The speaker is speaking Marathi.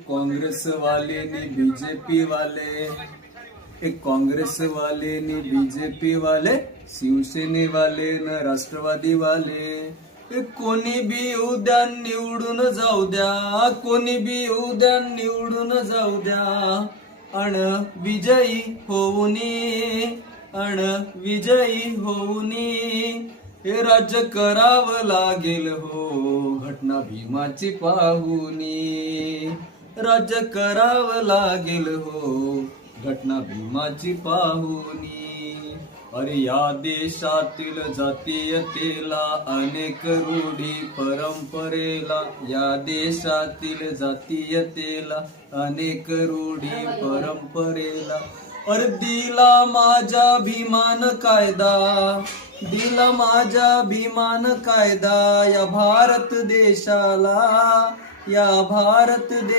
काँग्रेस वाले नी बीजेपी वाले, एक काँग्रेस वाले नी बीजेपी वाले, शिवसेने वाले न राष्ट्रवादी वाले, एक कोणी बी उद्या निवडून जाऊ द्या, कोणी बी उद्या निवडून जाऊ द्या, अण विजयी होऊनी, अण विजयी होऊनी हे राज्य करावं लागेल हो, घटना भीमाची पाहुनी, राज्य करावं लागेल हो, घटना भीमाची पाहुनी. अरे या देशातील जातीयतेला अनेक रूढी परंपरेला, या देशातील जातीयतेला अनेक रूढी परंपरेला, अरे दिला माझ्या भीमान कायदा, दिला माझ्या भीमान कायदा या भारत देशाला, या भारत